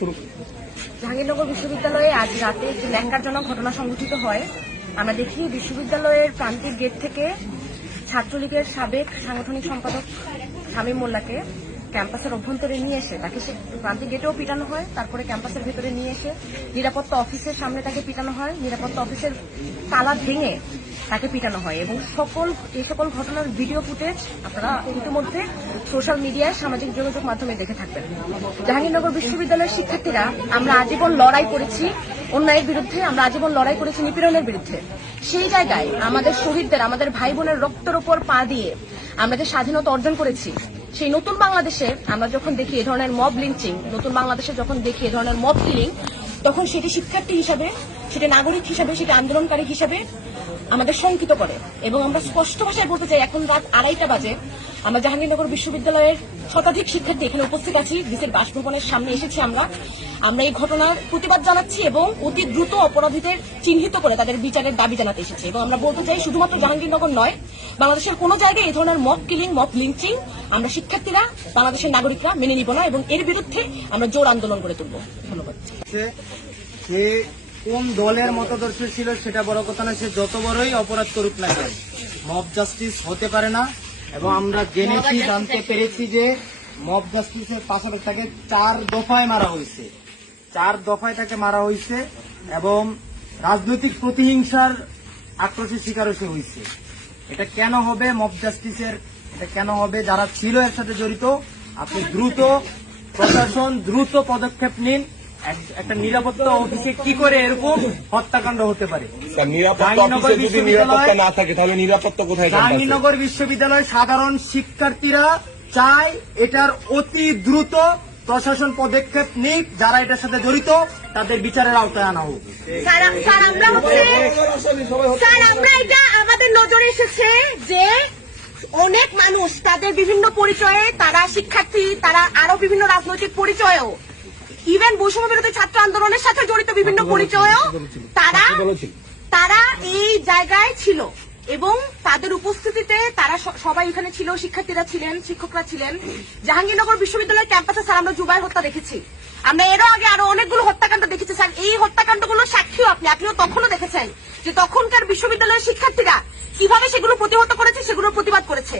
শুরু জাহাঙ্গীরনগর বিশ্ববিদ্যালয়ে আজ রাতে একটি ন্যাক্কারজনক ঘটনা সংঘটিত হয়। আমরা দেখি বিশ্ববিদ্যালয়ের প্রান্তিক গেট থেকে ছাত্রলীগের সাবেক সাংগঠনিক সম্পাদক শামীম মোল্লাকে। ক্যাম্পাসের অভ্যন্তরে নিয়ে এসে তাকে সে প্রান্তিক গেটেও পিটানো হয়, তারপরে ক্যাম্পাসের ভেতরে নিয়ে এসে নিরাপত্তা অফিসের সামনে তাকে পিটানো হয়, নিরাপত্তা অফিসের তালা ভেঙে তাকে পিটানো হয় এবং সকল, এই সকল ঘটনার ভিডিও ফুটেজ আপনারা ইতিমধ্যে সোশ্যাল মিডিয়ায় সামাজিক যোগাযোগ মাধ্যমে দেখে থাকবেন। জাহাঙ্গীরনগর বিশ্ববিদ্যালয়ের শিক্ষার্থীরা, আমরা আজীবন লড়াই করেছি অন্যায়ের বিরুদ্ধে, আমরা আজীবন লড়াই করেছি নিপীড়নের বিরুদ্ধে। সেই জায়গায় আমাদের শহীদদের, আমাদের ভাই বোনের রক্তের ওপর পা দিয়ে আমরা যে স্বাধীনতা অর্জন করেছি সেই নতুন বাংলাদেশে আমরা যখন দেখি এ ধরনের মব লিঞ্চিং নতুন বাংলাদেশে যখন দেখি এ ধরনের মব কিলিং তখন সেটি শিক্ষার্থী হিসাবে, সেটি নাগরিক হিসাবে, সেটি আন্দোলনকারী হিসাবে আমাদের শঙ্কিত করে। এবং আমরা স্পষ্ট ভাষায় বলতে চাই, এখন রাত আড়াইটা বাজে। আমরা জাহাঙ্গীরনগর বিশ্ববিদ্যালয়ের শতাধিক শিক্ষার্থী এখানে উপস্থিত আছি। ডিসির বাসভবনের সামনে এসেছি আমরা। আমরা এই ঘটনার প্রতিবাদ জানাচ্ছি এবং অতি দ্রুত অপরাধীদের চিহ্নিত করে তাদের বিচারের দাবি জানাতে এসেছি। এবং আমরা বলতে চাই, শুধুমাত্র জাহাঙ্গীরনগর নয়, বাংলাদেশের কোনো জায়গায় এই ধরনের মব কিলিং মব লিঞ্চিং আমরা শিক্ষার্থীরা, বাংলাদেশের নাগরিকরা মেনে নিব না এবং এর বিরুদ্ধে আমরা জোর আন্দোলন করে তুলব। সে কোন দলের মতাদর্শ ছিল সেটা বড় কথা না সে যত বড়ই অপরাধ করুক না কেন মব জাস্টিস হতে পারে না। এবং আমরা জেনেছি, জানতে পেরেছি যে মব জাস্টিসের পাশাপাশি তাকে চার দফায় মারা হয়েছে। চার দফায় তাকে মারা হয়েছে এবং রাজনৈতিক প্রতিহিংসার আক্রোশের শিকারও সে হয়েছে। এটা কেন হবে? মব জাস্টিসের এটা কেন হবে? যারা ছিল এর সাথে জড়িত আপনি দ্রুত প্রশাসন দ্রুত পদক্ষেপ নিন। একটা নিরাপত্তা অফিসে কি করে এরকম হত্যাকাণ্ড হতে পারে? জাহাঙ্গীরনগর অফিসে যদি নিরাপত্তা বিশ্ববিদ্যালয়- না থাকে তাহলে নিরাপত্তা কোথায় ক্যাম্পাসে? জাহাঙ্গীরনগর বিশ্ববিদ্যালয় সাধারণ শিক্ষার্থীরা চায় এটার অতি দ্রুত প্রশাসন পদক্ষেপ নিক। যারা এটার সাথে জড়িত তাদের বিচারের আওতায় আনা হোক। স্যার আমরা আমাদের নজরে এসেছে যে অনেক মানুষ তাদের বিভিন্ন পরিচয়ে তারা শিক্ষার্থী তারা আরও বিভিন্ন রাজনৈতিক পরিচয়েও। ইভেন বৈষম্য বিরোধী ছাত্র আন্দোলনের সাথে জড়িত বিভিন্ন পরিচয়েও তারা তারা এই জায়গায় ছিল এবং তাদের উপস্থিতিতে তারা সবাই এখানে ছিল শিক্ষার্থীরা ছিলেন শিক্ষকরা ছিলেন। জাহাঙ্গীরনগর বিশ্ববিদ্যালয়ের ক্যাম্পাসে স্যার আমরা জুবাইর হত্যা দেখেছি। আমরা এরও আগে আরও অনেকগুলো হত্যাকাণ্ড দেখেছি। স্যার এই হত্যাকাণ্ডগুলো সাক্ষীও আপনি আপনিও তখনও দেখেছেন। যে তখনকার বিশ্ববিদ্যালয়ের শিক্ষার্থীরা কীভাবে সেগুলো প্রতিহত করেছে সেগুলোর প্রতিবাদ করেছে।